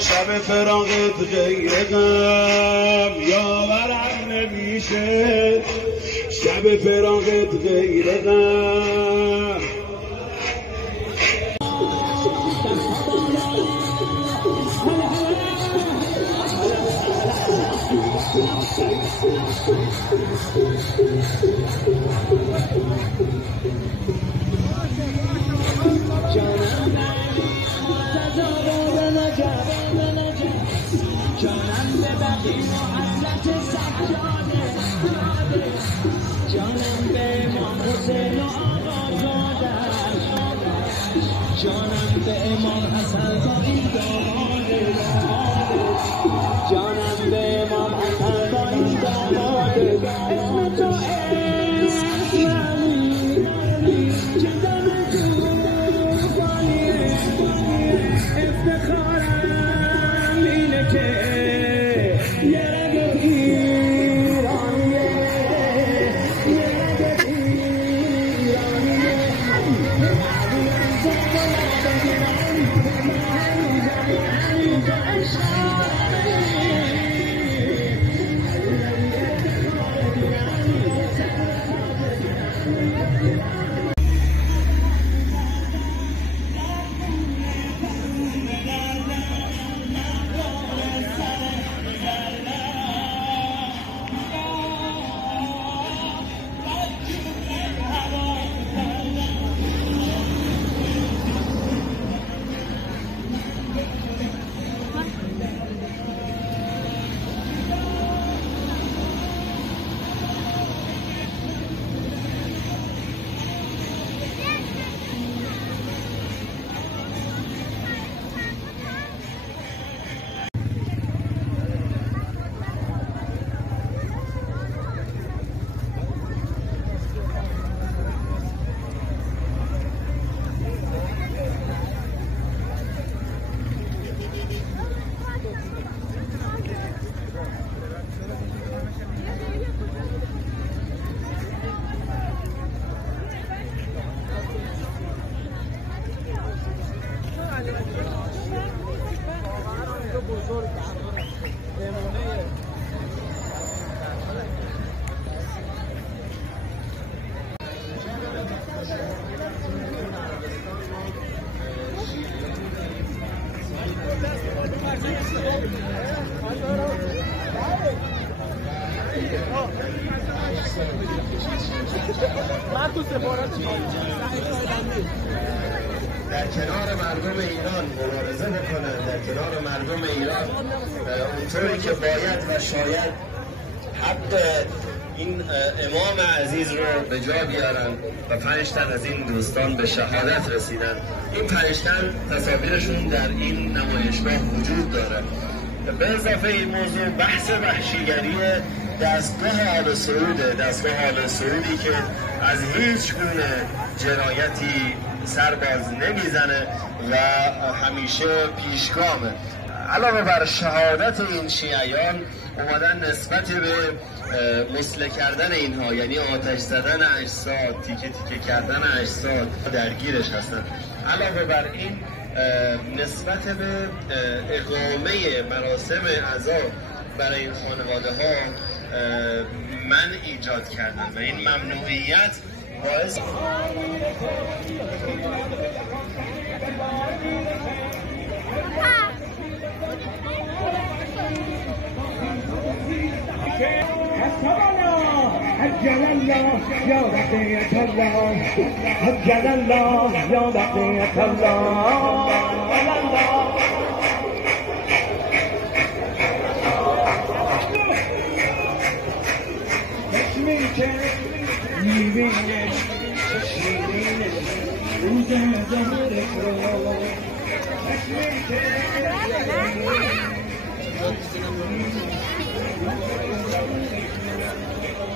شب فراقت غیر غم یاورم نمیشه شب فراقت غیر غم جانم به بقیم و حضرت سجاده جانم به امام حسین و آقا زاده جانم به امام حسن تا این داماده جانم به امام حسن تا این داماده اسم تو اسلامی که دم توفانی افتخارم اینه که در کنار مردم ایران مبارزه بکنن، در کنار مردم ایران اونطوری که باید و شاید حق این امام عزیز رو به جا بیارن و 5 تن از این دوستان به شهادت رسیدن. این 5 تن تصاویرشون در این نمایشگاه وجود داره. به اضافه این موضوع بحث وحشیگری دستگاه آل سعوده، دستگاه آل سعودی که از هیچ گونه جنایتی سرباز نمیزنه و همیشه پیشگامه. علاوه بر شهادت این شیعیان اومدن نسبت به مسله کردن اینها، یعنی آتش زدن اجساد، تیکه تیکه کردن اجساد درگیرش هستن. علاوه بر این نسبت به اقامه مراسم عزا برای این خانواده ها من ایجاد کردن و این ممنوعیت باعث عجل الله یا بقیت الله عجل الله یا بقیت الله چشمی که میبینه شیرینه روز ظهورت رو تکمیل